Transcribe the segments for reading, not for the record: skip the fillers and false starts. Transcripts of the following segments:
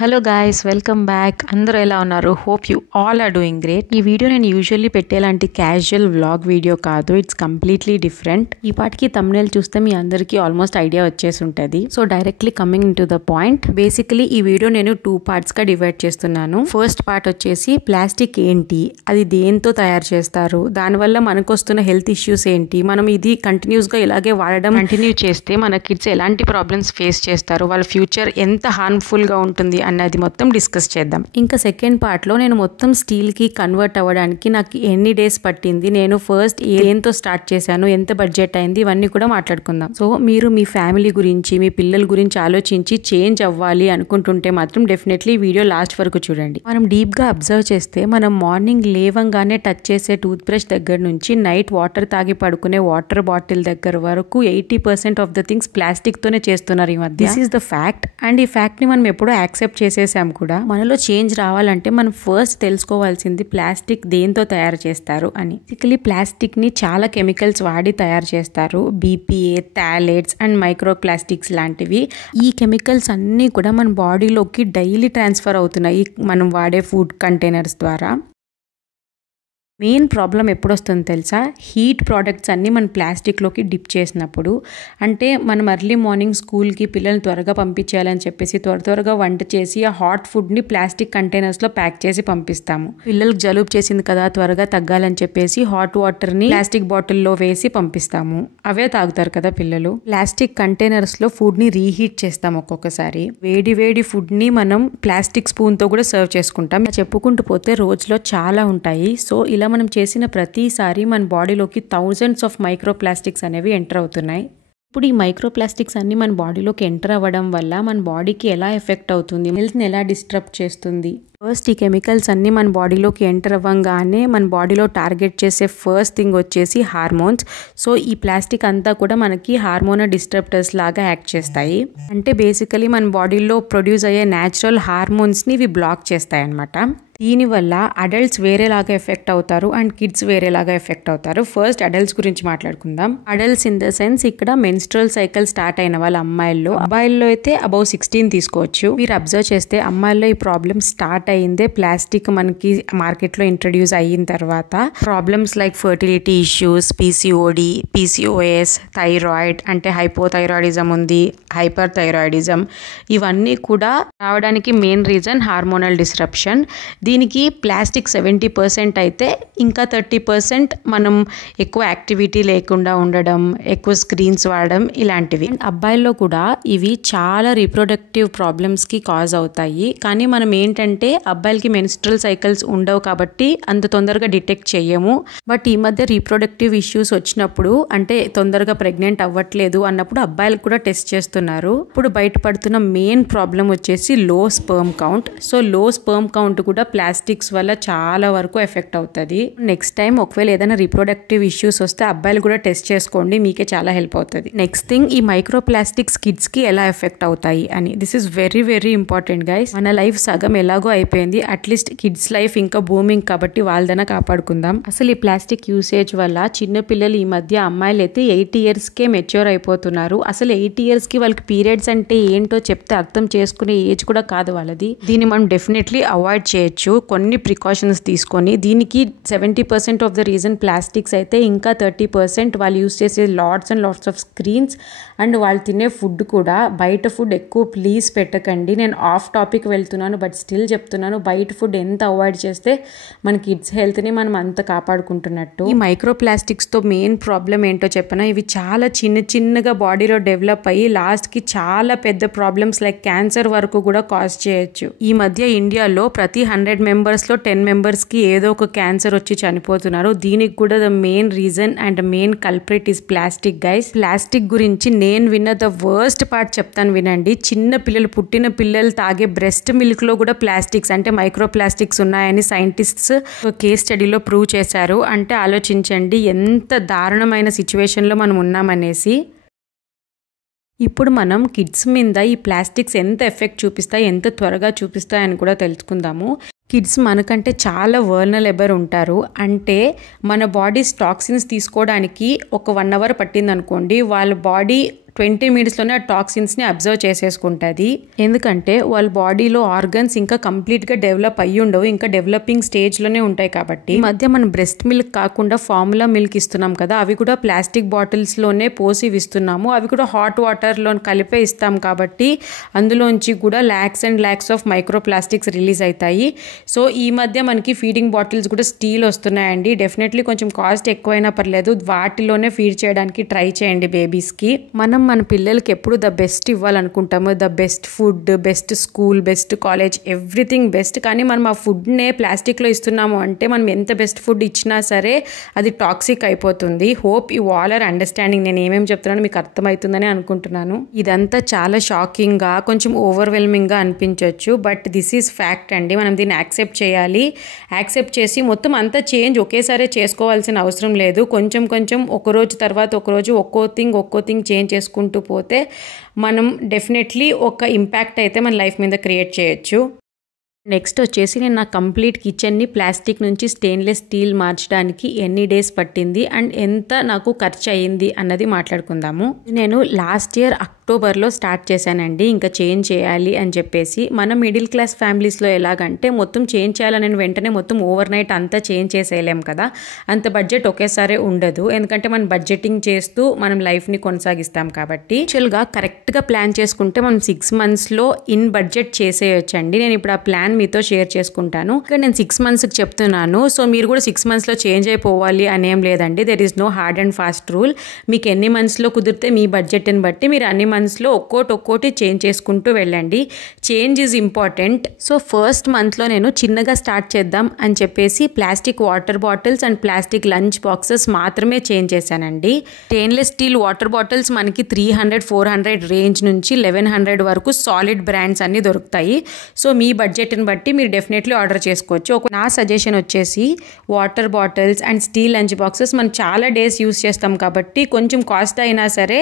Hello guys, welcome back. అందరూ ఎలా ఉన్నారు? Hope you all are doing great. ఈ వీడియో నేను యూజువల్లీ పెట్టేలాంటి క్యాజువల్ వ్లాగ్ వీడియో కాదు. It's completely different. ఈ పాటికి thumbnail చూస్తే మీ అందరికీ ఆల్మోస్ట్ ఐడియా వచ్చేసి ఉంటుంది. So directly coming in to the point. Basically ఈ వీడియో నేను 2 parts గా డివైడ్ చేస్తున్నాను. ఫస్ట్ పార్ట్ వచ్చేసి ప్లాస్టిక్ ఏంటి, అది దేంతో తయారు చేస్తారు, దానివల్ల మనకు వస్తున్న హెల్త్ ఇష్యూస్ ఏంటి, మనం ఇది కంటిన్యూస్ గా ఇలాగే వాడడం కంటిన్యూ చేస్తే మన కిడ్స్ ఎలాంటి ప్రాబ్లమ్స్ ఫేస్ చేస్తారు, వాళ్ళ ఫ్యూచర్ ఎంత హార్మ్ఫుల్ గా ఉంటుంది అన్నది మొత్తం డిస్కస్ చేద్దాం. ఇంకా సెకండ్ పార్ట్ లో నేను మొత్తం స్టీల్ కి కన్వర్ట్ అవ్వడానికి నాకు ఎన్ని డేస్ పట్టింది, నేను ఫస్ట్ ఏంతో స్టార్ట్ చేశాను, ఎంత బడ్జెట్ అయింది, ఇవన్నీ కూడా మాట్లాడుకుందాం. సో మీరు మీ ఫ్యామిలీ గురించి, మీ పిల్లల గురించి ఆలోచించి చేంజ్ అవ్వాలి అనుకుంటుంటే మాత్రం డెఫినెట్లీ వీడియో లాస్ట్ వరకు చూడండి. మనం డీప్ గా అబ్జర్వ్ చేస్తే మనం మార్నింగ్ లేవంగానే టచ్ చేసే టూత్ బ్రష్ దగ్గర నుంచి నైట్ వాటర్ తాగి పడుకునే వాటర్ బాటిల్ దగ్గర వరకు 80% ఆఫ్ ద థింగ్స్ ప్లాస్టిక్ తోనే చేస్తున్నారు ఈ మధ్య. This is the fact. And ఈ ఫ్యాక్ట్ ని మనం ఎప్పుడో యాక్సెప్ట్ చేసేసాం కూడా. మనలో చేంజ్ రావాలంటే మనం ఫస్ట్ తెలుసుకోవాల్సింది ప్లాస్టిక్ దేంతో తయారు చేస్తారు అని. బేసికలీ ప్లాస్టిక్ ని చాలా కెమికల్స్ వాడి తయారు చేస్తారు. BPA, phthalates and micro plastics లాంటివి. ఈ కెమికల్స్ అన్ని కూడా మన బాడీలోకి డైలీ ట్రాన్స్ఫర్ అవుతున్నాయి మనం వాడే ఫుడ్ కంటైనర్స్ ద్వారా. మెయిన్ ప్రాబ్లం ఎప్పుడు వస్తుందో తెలుసా? హీట్ ప్రోడక్ట్స్ అన్నీ మనం ప్లాస్టిక్లోకి డిప్ చేసినప్పుడు. అంటే మనం ఎర్లీ మార్నింగ్ స్కూల్కి పిల్లల్ని త్వరగా పంపించేయాలని చెప్పేసి త్వరగా వంట చేసి ఆ హాట్ ఫుడ్ని ప్లాస్టిక్ కంటైనర్స్లో ప్యాక్ చేసి పంపిస్తాము. పిల్లలకు జలుబు చేసింది కదా త్వరగా తగ్గాలని చెప్పేసి హాట్ వాటర్ని ప్లాస్టిక్ బాటిల్లో వేసి పంపిస్తాము. అవే తాగుతారు కదా పిల్లలు. ప్లాస్టిక్ కంటైనర్స్లో ఫుడ్ని రీహీట్ చేస్తాం. ఒక్కొక్కసారి వేడి ఫుడ్ని మనం ప్లాస్టిక్ స్పూన్తో కూడా సర్వ్ చేసుకుంటాం. చెప్పుకుంటూ పోతే రోజులో చాలా ఉంటాయి. సో ఇలా మనం చేసిన ప్రతిసారి మన బాడీలోకి థౌజండ్స్ ఆఫ్ మైక్రో ప్లాస్టిక్స్ అనేవి ఎంటర్ అవుతున్నాయి. ఇప్పుడు ఈ మైక్రో ప్లాస్టిక్స్ అన్ని మన బాడీలోకి ఎంటర్ అవ్వడం వల్ల మన బాడీకి ఎలా ఎఫెక్ట్ అవుతుంది, హెల్త్ని ఎలా డిస్టర్బ్ చేస్తుంది? ఫస్ట్ ఈ కెమికల్స్ అన్ని మన బాడీలోకి ఎంటర్ అవ్వగానే మన బాడీలో టార్గెట్ చేసే ఫస్ట్ థింగ్ వచ్చేసి హార్మోన్స్. సో ఈ ప్లాస్టిక్ అంతా కూడా మనకి హార్మోనల్ డిస్టర్బర్స్ లాగా యాక్ట్ చేస్తాయి. అంటే బేసికలీ మన బాడీలో ప్రొడ్యూస్ అయ్యే న్యాచురల్ హార్మోన్స్ని ఇవి బ్లాక్ చేస్తాయి అన్నమాట. దీనివల్ల అడల్ట్స్ వేరేలాగా ఎఫెక్ట్ అవుతారు అండ్ కిడ్స్ వేరేలాగా ఎఫెక్ట్ అవుతారు. ఫస్ట్ అడల్ట్స్ గురించి మాట్లాడుకుందాం. అడల్ట్స్ ఇన్ ద సెన్స్ ఇక్కడ మెన్స్ట్రల్ సైకిల్ స్టార్ట్ అయిన వాళ్ళ అబ్బాయిల్లో అయితే అబౌవ్ 16 తీసుకోవచ్చు. మీరు అబ్జర్వ్ చేస్తే అమ్మాయిల్లో ఈ ప్రాబ్లమ్ స్టార్ట్ అయ్యిందే ప్లాస్టిక్ మనకి మార్కెట్లో ఇంట్రడ్యూస్ అయిన తర్వాత. Problems like fertility issues, PCOD, PCOS, thyroid అంటే హైపోథైరాయిడిజం ఉంది, హైపర్ థైరాయిడిజం, ఇవన్నీ కూడా రావడానికి మెయిన్ రీజన్ హార్మోనల్ డిస్రప్షన్. దీనికి ప్లాస్టిక్ 70% అయితే ఇంకా 30% మనం ఎక్కువ యాక్టివిటీ లేకుండా ఉండడం, ఎక్కువ స్క్రీన్స్ వాడడం, ఇలాంటివి. అబ్బాయిల్లో కూడా ఇవి చాలా రీప్రొడక్టివ్ ప్రాబ్లమ్స్కి కాజ్ అవుతాయి. కానీ మనం ఏంటంటే అబ్బాయిలకి మెన్స్ట్రల్ సైకిల్స్ ఉండవు కాబట్టి అంత తొందరగా డిటెక్ట్ చేయము. బట్ ఈ మధ్య రీప్రొడక్టివ్ ఇష్యూస్ వచ్చినప్పుడు, అంటే తొందరగా ప్రెగ్నెంట్ అవ్వట్లేదు అన్నప్పుడు అబ్బాయిలకు కూడా టెస్ట్ చేస్తున్నారు. ఇప్పుడు బయటపడుతున్న మెయిన్ ప్రాబ్లం వచ్చేసి లో స్పర్మ్ కౌంట్. సో లో స్పర్మ్ కౌంట్ కూడా ప్లాస్టిక్స్ వల్ల చాలా వరకు ఎఫెక్ట్ అవుతుంది. నెక్స్ట్ టైం ఒకవేళ ఏదైనా రీప్రొడక్టివ్ ఇష్యూస్ వస్తే అబ్బాయిలు కూడా టెస్ట్ చేసుకోండి, మీకే చాలా హెల్ప్ అవుతుంది. నెక్స్ట్ థింగ్, ఈ మైక్రో ప్లాస్టిక్స్ కిడ్స్ కి ఎలా ఎఫెక్ట్ అవుతాయి అని. This is very important guys. మన లైఫ్ సగం ఎలాగో అయిపోయింది, అట్లీస్ట్ కిడ్స్ లైఫ్ ఇంకా బూమింగ్ కాబట్టి వాళ్ళదైనా కాపాడుకుందాం. అసలు ఈ ప్లాస్టిక్ యూసేజ్ వల్ల చిన్న పిల్లలు ఈ మధ్య అమ్మాయిలు అయితే 8 yearsకే మెచ్యూర్ అయిపోతున్నారు. అసలు 8 yearsకి వాళ్ళకి పీరియడ్స్ అంటే ఏంటో చెప్తే అర్థం చేసుకునే ఏజ్ కూడా కాదు వాళ్ళది. దీన్ని మనం డెఫినెట్లీ అవాయిడ్ చేయొచ్చు కొన్ని ప్రికాషన్స్ తీసుకొని. దీనికి 70% ఆఫ్ ద రీజన్ ప్లాస్టిక్స్ అయితే ఇంకా 30% వాళ్ళు యూస్ చేసే lots and lots of screens and వాళ్ళు తినే ఫుడ్ కూడా. బయట ఫుడ్ ఎక్కువ ప్లీజ్ పెట్టకండి. నేను ఆఫ్ టాపిక్ వెళ్తున్నాను బట్ స్టిల్ చెప్తున్నాను, బయట ఫుడ్ ఎంత అవాయిడ్ చేస్తే మన కిడ్స్ హెల్త్ని మనం అంత కాపాడుకుంటున్నట్టు. ఈ మైక్రో ప్లాస్టిక్స్తో మెయిన్ ప్రాబ్లం ఏంటో చెప్పనా? ఇవి చాలా చిన్నగా బాడీలో డెవలప్ అయ్యి లాస్ట్కి చాలా పెద్ద ప్రాబ్లమ్స్ లైక్ క్యాన్సర్ వరకు కూడా కాజ్ చేయొచ్చు. ఈ మధ్య ఇండియాలో ప్రతి 100 మెంబర్స్లో 10 మెంబర్స్కి ఏదో ఒక క్యాన్సర్ వచ్చి చనిపోతున్నారు. దీనికి కూడా the main reason and main culprit is plastic guys. Plastic గురించి నేను విన్న ద వర్స్ట్ పార్ట్ చెప్తాను వినండి. పుట్టిన పిల్లలు తాగే బ్రెస్ట్ మిల్క్ లో కూడా ప్లాస్టిక్స్ అంటే మైక్రో ప్లాస్టిక్స్ ఉన్నాయని సైంటిస్ట్స్ కేస్ స్టడీలో ప్రూవ్ చేశారు. అంటే ఆలోచించండి ఎంత దారుణమైన సిచ్యువేషన్లో మనం ఉన్నామనేసి. ఇప్పుడు మనం కిడ్స్ మీద ఈ ప్లాస్టిక్స్ ఎంత ఎఫెక్ట్ చూపిస్తాయి, ఎంత త్వరగా చూపిస్తాయి అని కూడా తెలుసుకుందాము. కిడ్స్ మనకంటే చాలా వర్నలబుల్ ఉంటారు. అంటే మన బాడీ టాక్సిన్స్ తీసుకోవడానికి ఒక 1 hour పట్టింది అనుకోండి, వాళ్ళ బాడీ 20 మినిట్స్లోనే ఆ టాక్సిన్స్ని అబ్జర్వ్ చేసేసుకుంటుంది. ఎందుకంటే వాళ్ళ బాడీలో ఆర్గన్స్ ఇంకా కంప్లీట్గా డెవలప్ అయ్యి ఉండవు, ఇంకా డెవలపింగ్ స్టేజ్లోనే ఉంటాయి. కాబట్టి ఈ మధ్య మనం బ్రెస్ట్ మిల్క్ కాకుండా ఫార్ములా మిల్క్ ఇస్తున్నాం కదా, అవి కూడా ప్లాస్టిక్ బాటిల్స్లోనే పోసి ఇస్తున్నాము. అవి కూడా హాట్ వాటర్లో కలిపే ఇస్తాం కాబట్టి అందులోంచి కూడా lakhs and lakhs of micro plastics release అవుతాయి. సో ఈ మధ్య మనకి ఫీడింగ్ బాటిల్స్ కూడా స్టీల్ వస్తున్నాయండి. డెఫినెట్లీ కొంచెం కాస్ట్ ఎక్కువైనా పర్లేదు, వాటిలోనే ఫీడ్ చేయడానికి ట్రై చేయండి బేబీస్కి. మనం మన పిల్లలకి ఎప్పుడు ద బెస్ట్ ఇవ్వాలనుకుంటాము, the best food, best school, best college, everything best. కానీ మనం ఆ ఫుడ్నే ప్లాస్టిక్లో ఇస్తున్నాము అంటే మనం ఎంత బెస్ట్ ఫుడ్ ఇచ్చినా సరే అది టాక్సిక్ అయిపోతుంది. Hope you all are understanding. నేను ఏమేమి చెప్తున్నానో మీకు అర్థమవుతుందని అనుకుంటున్నాను. ఇదంతా చాలా షాకింగ్గా, కొంచెం ఓవర్వెల్మింగ్గా అనిపించవచ్చు, బట్ దిస్ ఈజ్ ఫ్యాక్ట్ అండి. మనం దీన్ని యాక్సెప్ట్ చేయాలి. యాక్సెప్ట్ చేసి మొత్తం అంతా చేంజ్ ఒకేసారి చేసుకోవాల్సిన అవసరం లేదు. కొంచెం కొంచెం ఒక రోజు తర్వాత ఒక రోజు ఒక్కో థింగ్ చేంజ్ చేసుకుంటూ పోతే మనం డెఫినెట్లీ ఒక ఇంపాక్ట్ అయితే మన లైఫ్ మీద క్రియేట్ చేయొచ్చు. నెక్స్ట్ వచ్చేసి నేను నా కంప్లీట్ కిచెన్ని ప్లాస్టిక్ నుంచి స్టెయిన్లెస్ స్టీల్ మార్చడానికి ఎన్ని డేస్ పట్టింది అండ్ ఎంత నాకు ఖర్చు అయ్యింది అన్నది మాట్లాడుకుందాము. నేను లాస్ట్ ఇయర్ అక్టోబర్లో స్టార్ట్ చేశానండి ఇంకా చేంజ్ చేయాలి అని చెప్పేసి. మన మిడిల్ క్లాస్ ఫ్యామిలీస్లో ఎలాగంటే మొత్తం చేంజ్ చేయాలని వెంటనే మొత్తం ఓవర్ నైట్ అంతా చేంజ్ చేసేయలేం కదా, అంత బడ్జెట్ ఒకేసారి ఉండదు. ఎందుకంటే మనం బడ్జెటింగ్ చేస్తూ మనం లైఫ్ని కొనసాగిస్తాం కాబట్టి. యాక్చువల్గా కరెక్ట్గా ప్లాన్ చేసుకుంటే మనం 6 monthsలో ఇన్ బడ్జెట్ చేసేయొచ్చండి. నేను ఇప్పుడు ఆ ప్లాన్ మీతో షేర్ చేసుకుంటాను. ఇక్కడ నేను 6 monthsకి చెప్తున్నాను, సో మీరు కూడా 6 monthsలో చేంజ్ అయిపోవాలి అనేం లేదండి. There is no hard and fast rule. మీకు ఎన్ని మంత్స్లో కుదిరితే మీ బడ్జెట్ని బట్టి మీరు అన్ని మంత్స్లో ఒక్కోటి చేంజ్ చేసుకుంటూ వెళ్ళండి. Change is important. So first మంత్లో నేను చిన్నగా స్టార్ట్ చేద్దాం అని చెప్పేసి plastic water bottles and plastic lunch boxes మాత్రమే చేంజ్ చేశానండి. స్టెయిన్లెస్ స్టీల్ వాటర్ బాటిల్స్ మనకి 300-400 రేంజ్ నుంచి 1100 వరకు సాలిడ్ బ్రాండ్స్ అన్ని దొరుకుతాయి. సో మీ బడ్జెట్ని బట్టి మీరు డెఫినెట్లీ ఆర్డర్ చేసుకోవచ్చు. నా సజెషన్ వచ్చేసి water bottles and steel lunch boxes మనం చాలా డేస్ యూస్ చేస్తాం కాబట్టి కొంచెం కాస్ట్ అయినా సరే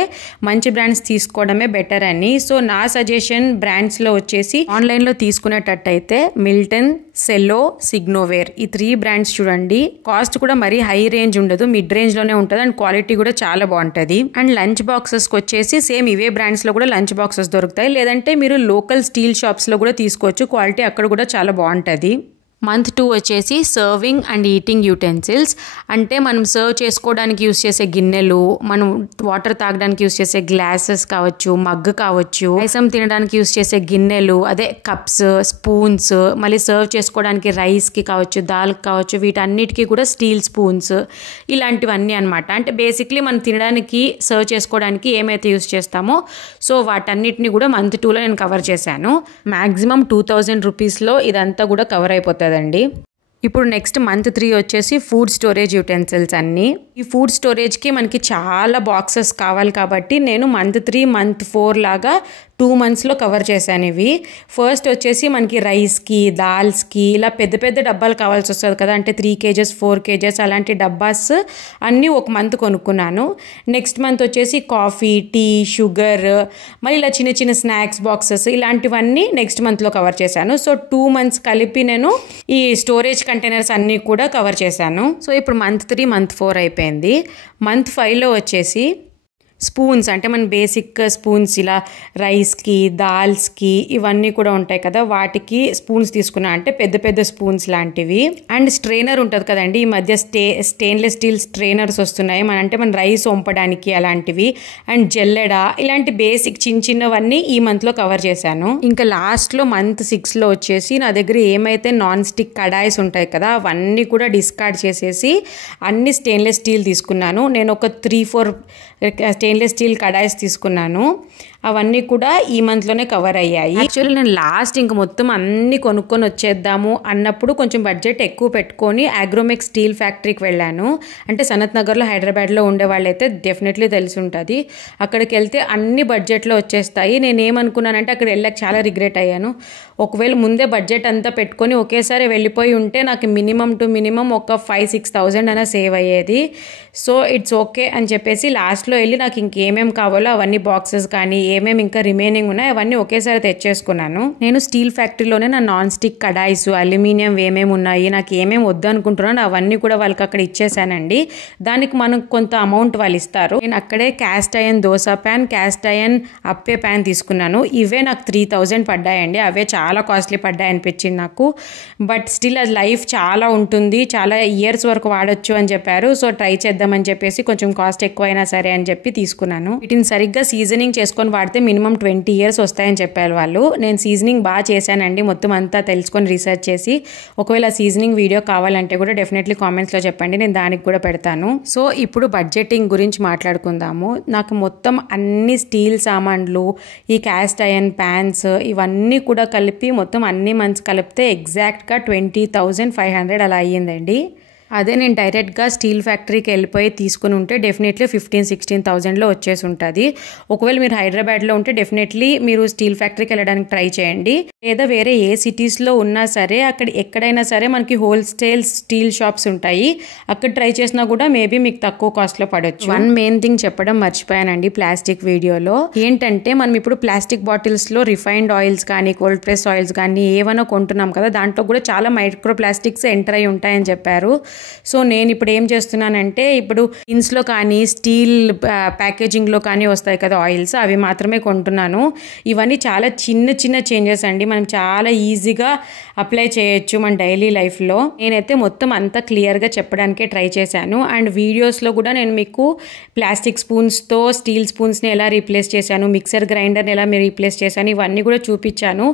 మంచి బ్రాండ్స్ తీసుకోవడమే బెటర్ అని. సో నా సజెషన్ బ్రాండ్స్లో వచ్చేసి ఆన్లైన్లో తీసుకునేటట్టయితే మిల్టన్, సెల్లో, సిగ్నోవేర్, ఈ 3 బ్రాండ్స్ చూడండి. కాస్ట్ కూడా మరీ హై రేంజ్ ఉండదు, మిడ్ రేంజ్లోనే ఉంటుంది అండ్ క్వాలిటీ కూడా చాలా బాగుంటుంది. అండ్ లంచ్ బాక్సెస్కి వచ్చేసి సేమ్ ఇవే బ్రాండ్స్లో కూడా లంచ్ బాక్సెస్ దొరుకుతాయి, లేదంటే మీరు లోకల్ స్టీల్ షాప్స్లో కూడా తీసుకోవచ్చు, క్వాలిటీ అక్కడ కూడా చాలా బాగుంటుంది. మంత్ 2 వచ్చేసి సర్వింగ్ అండ్ ఈటింగ్ యూటెన్సిల్స్, అంటే మనం సర్వ్ చేసుకోవడానికి యూస్ చేసే గిన్నెలు, మనం వాటర్ తాగడానికి యూస్ చేసే గ్లాసెస్ కావచ్చు, మగ్ కావచ్చు, పాయసం తినడానికి యూస్ చేసే గిన్నెలు, అదే కప్స్, స్పూన్స్, మళ్ళీ సర్వ్ చేసుకోవడానికి రైస్కి కావచ్చు, దాల్కి కావచ్చు, వీటన్నిటికీ కూడా స్టీల్ స్పూన్స్, ఇలాంటివన్నీ అనమాట. అంటే బేసిక్లీ మనం తినడానికి సర్వ్ చేసుకోవడానికి ఏమైతే యూస్ చేస్తామో సో వాటన్నిటిని కూడా మంత్ 2లో నేను కవర్ చేశాను. మ్యాక్సిమం 2000 రూపీస్లో ఇదంతా కూడా కవర్ అయిపోతుంది. ఇప్పుడు నెక్స్ట్ మంత్ 3 వచ్చేసి ఫుడ్ స్టోరేజ్ యూటెన్సిల్స్ అన్నీ. ఈ ఫుడ్ స్టోరేజ్కి మనకి చాలా బాక్సెస్ కావాలి కాబట్టి నేను మంత్ 3, మంత్ 4 లాగా 2 monthsలో కవర్ చేశాను ఇవి. ఫస్ట్ వచ్చేసి మనకి రైస్కి, దాల్స్కి ఇలా పెద్ద పెద్ద డబ్బాలు కావాల్సి వస్తుంది కదా, అంటే 3 kgs 4 kgs అలాంటి డబ్బాస్ అన్నీ ఒక మంత్ కొనుక్కున్నాను. నెక్స్ట్ మంత్ వచ్చేసి కాఫీ, టీ, షుగర్, మళ్ళీ ఇలా చిన్న చిన్న స్నాక్స్ బాక్సెస్ ఇలాంటివన్నీ నెక్స్ట్ మంత్లో కవర్ చేశాను. సో 2 months కలిపి నేను ఈ స్టోరేజ్ కంటైనర్స్ అన్నీ కూడా కవర్ చేశాను. సో ఇప్పుడు మంత్ 3, మంత్ 4 అయిపోయింది. మంత్ 5లో వచ్చేసి స్పూన్స్, అంటే మన బేసిక్ స్పూన్స్ ఇలా రైస్కి, దాల్స్కి ఇవన్నీ కూడా ఉంటాయి కదా, వాటికి స్పూన్స్ తీసుకున్నా, అంటే పెద్ద పెద్ద స్పూన్స్ లాంటివి. అండ్ స్ట్రైనర్ ఉంటుంది కదండి, ఈ మధ్య స్టెయిన్లెస్ స్టీల్ స్ట్రైనర్స్ వస్తున్నాయి, మన రైస్ వంపడానికి అలాంటివి. అండ్ జల్లెడ, ఇలాంటి బేసిక్ చిన్న చిన్నవన్నీ ఈ మంత్లో కవర్ చేశాను. ఇంకా లాస్ట్లో మంత్ 6లో వచ్చేసి నా దగ్గర ఏమైతే నాన్ స్టిక్ కడాయిస్ ఉంటాయి కదా అవన్నీ కూడా డిస్కార్డ్ చేసేసి అన్ని స్టెయిన్లెస్ స్టీల్ తీసుకున్నాను. నేను ఒక 3-4 స్టెయిన్లెస్ స్టీల్ కడాయిస్ తీసుకున్నాను. అవన్నీ కూడా ఈ మంత్లోనే కవర్ అయ్యాయి. యాక్చువల్లీ నేను లాస్ట్ ఇంక మొత్తం అన్నీ కొనుక్కొని వచ్చేద్దాము అన్నప్పుడు కొంచెం బడ్జెట్ ఎక్కువ పెట్టుకొని అగ్రోమెక్స్ స్టీల్ ఫ్యాక్టరీకి వెళ్ళాను. అంటే సనత్ నగర్లో, హైదరాబాద్లో ఉండే వాళ్ళైతే డెఫినెట్లీ తెలిసి ఉంటుంది. అక్కడికి వెళ్తే అన్ని బడ్జెట్లో వచ్చేస్తాయి. నేనేమనుకున్నానంటే అక్కడ వెళ్ళాక చాలా రిగ్రెట్ అయ్యాను. ఒకవేళ ముందే బడ్జెట్ అంతా పెట్టుకొని ఒకేసారి వెళ్ళిపోయి ఉంటే నాకు మినిమం టు మినిమం ఒక 5-6 thousand అయినా సేవ్ అయ్యేది. సో ఇట్స్ ఓకే అని చెప్పేసి లాస్ట్లో వెళ్ళి నాకు ఇంకేమేమి కావాలో అవన్నీ బాక్సెస్ కానీ ఏమేమి ఇంకా రిమైనింగ్ ఉన్నాయి అవన్నీ ఒకేసారి తెచ్చేసుకున్నాను. నేను స్టీల్ ఫ్యాక్టరీలోనే నా నాన్ స్టిక్ కడాయిస్, అల్యూమినియం ఏమేమి ఉన్నాయి, నాకు ఏమేమి వద్దు అనుకుంటున్నాను అవన్నీ కూడా వాళ్ళకి అక్కడ ఇచ్చేసానండి. దానికి మనకు కొంత అమౌంట్ వాళ్ళు ఇస్తారు. నేను అక్కడే cast iron dosa pan, cast iron appe pan తీసుకున్నాను. ఇవే నాకు 3000 పడ్డాయండి. అవే చాలా కాస్ట్లీ పడ్డాయి అనిపించింది నాకు. బట్ స్టిల్ అది లైఫ్ చాలా ఉంటుంది, చాలా ఇయర్స్ వరకు వాడచ్చు అని చెప్పారు. సో ట్రై చేద్దామని చెప్పేసి కొంచెం కాస్ట్ ఎక్కువైనా సరే అని చెప్పి తీసుకున్నాను. వీటిని సరిగ్గా సీజనింగ్ చేసుకొని వాడితే మినిమం 20 years వస్తాయని చెప్పారు వాళ్ళు. నేను సీజనింగ్ బాగా చేశానండి, మొత్తం అంతా తెలుసుకొని రీసెర్చ్ చేసి. ఒకవేళ సీజనింగ్ వీడియో కావాలంటే కూడా డెఫినెట్లీ కామెంట్స్లో చెప్పండి, నేను దానికి కూడా పెడతాను. సో ఇప్పుడు బడ్జెటింగ్ గురించి మాట్లాడుకుందాము. నాకు మొత్తం అన్ని స్టీల్ సామాన్లు, ఈ క్యాస్ట్ ఐరన్ ప్యాన్స్ ఇవన్నీ కూడా కలిపి మొత్తం అన్ని మంత్స్ కలిపితే ఎగ్జాక్ట్గా 20,500 అలా అయ్యిందండి. అదే నేను డైరెక్ట్గా స్టీల్ ఫ్యాక్టరీకి వెళ్ళిపోయి తీసుకుని ఉంటే డెఫినెట్లీ 15,000-16,000లో వచ్చేసి ఉంటుంది. ఒకవేళ మీరు హైదరాబాద్లో ఉంటే డెఫినెట్లీ మీరు స్టీల్ ఫ్యాక్టరీకి వెళ్ళడానికి ట్రై చేయండి. లేదా వేరే ఏ సిటీస్లో ఉన్నా సరే అక్కడ ఎక్కడైనా సరే మనకి హోల్సేల్ స్టీల్ షాప్స్ ఉంటాయి, అక్కడ ట్రై చేసినా కూడా మేబీ మీకు తక్కువ కాస్ట్లో పడవచ్చు. వన్ మెయిన్ థింగ్ చెప్పడం మర్చిపోయానండి ప్లాస్టిక్ వీడియోలో. ఏంటంటే మనం ఇప్పుడు ప్లాస్టిక్ బాటిల్స్లో రిఫైన్డ్ ఆయిల్స్ కానీ కోల్డ్ ప్రెస్ ఆయిల్స్ కానీ ఏమైనా కొంటున్నాం కదా, దాంట్లో కూడా చాలా మైక్రో ప్లాస్టిక్స్ ఎంటర్ అయి ఉంటాయని చెప్పారు. సో నేను ఇప్పుడు ఏం చేస్తున్నానంటే, ఇప్పుడు టిన్స్లో కానీ స్టీల్ ప్యాకేజింగ్లో కానీ వస్తాయి కదా ఆయిల్స్, అవి మాత్రమే కొంటున్నాను. ఇవన్నీ చాలా చిన్న చిన్న చేంజెస్ అండి, మనం చాలా ఈజీగా అప్లై చేయొచ్చు మన డైలీ లైఫ్లో. నేనైతే మొత్తం అంతా క్లియర్గా చెప్పడానికే ట్రై చేశాను. అండ్ వీడియోస్లో కూడా నేను మీకు ప్లాస్టిక్ స్పూన్స్తో స్టీల్ స్పూన్స్ని ఎలా రీప్లేస్ చేశాను, మిక్సర్ గ్రైండర్ని ఎలా మీరు రీప్లేస్ చేశాను, ఇవన్నీ కూడా చూపించాను.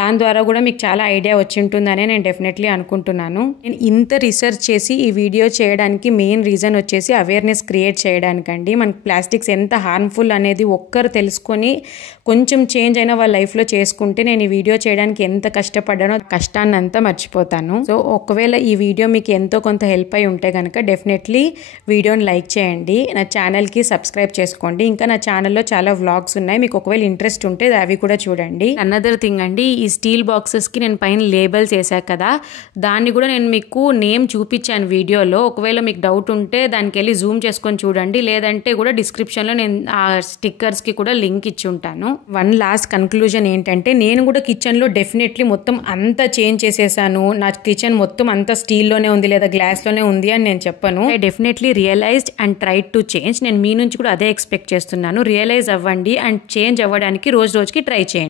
దాని ద్వారా కూడా మీకు చాలా ఐడియా వచ్చి ఉంటుందనే నేను డెఫినెట్లీ అనుకుంటున్నాను. నేను ఇంత రీసెర్చ్ చేసి ఈ వీడియో చేయడానికి మెయిన్ రీజన్ వచ్చేసి అవేర్నెస్ క్రియేట్ చేయడానికండి. మనకి ప్లాస్టిక్స్ ఎంత హార్మ్ఫుల్ అనేది ఒక్కరు తెలుసుకొని కొంచెం చేంజ్ అయినా వాళ్ళ లైఫ్లో చేసుకుంటే నేను ఈ వీడియో చేయడానికి ఎంత కష్టపడ్డానో కష్టాన్ని అంతా మర్చిపోతాను. సో ఒకవేళ ఈ వీడియో మీకు ఎంతో కొంత హెల్ప్ అయి ఉంటే కనుక డెఫినెట్లీ వీడియోని లైక్ చేయండి, నా ఛానల్కి సబ్స్క్రైబ్ చేసుకోండి. ఇంకా నా ఛానల్లో చాలా వ్లాగ్స్ ఉన్నాయి, మీకు ఒకవేళ ఇంట్రెస్ట్ ఉంటే అవి కూడా చూడండి. అనదర్ థింగ్ అండి, ఈ స్టీల్ బాక్సెస్కి నేను పైన లేబుల్స్ వేసాను కదా, దాన్ని కూడా నేను మీకు నేమ్ చూపించాను వీడియోలో. ఒకవేళ మీకు డౌట్ ఉంటే దానికి వెళ్ళి జూమ్ చేసుకొని చూడండి, లేదంటే కూడా డిస్క్రిప్షన్లో నేను ఆ స్టిక్కర్స్కి కూడా లింక్ ఇచ్చి ఉంటాను. వన్ లాస్ట్ కన్క్లూజన్ ఏంటంటే, నేను కూడా కిచెన్లో డెఫినెట్లీ మొత్తం అంతా చేంజ్ చేసేసాను. నా కిచెన్ మొత్తం అంతా స్టీల్లోనే ఉంది లేదా గ్లాస్లోనే ఉంది అని నేను చెప్పను. I definitely realized and tried to change. నేను మీ నుంచి కూడా అదే ఎక్స్పెక్ట్ చేస్తున్నాను. రియలైజ్ అవ్వండి అండ్ చేంజ్ అవ్వడానికి రోజుకి ట్రై చేయండి.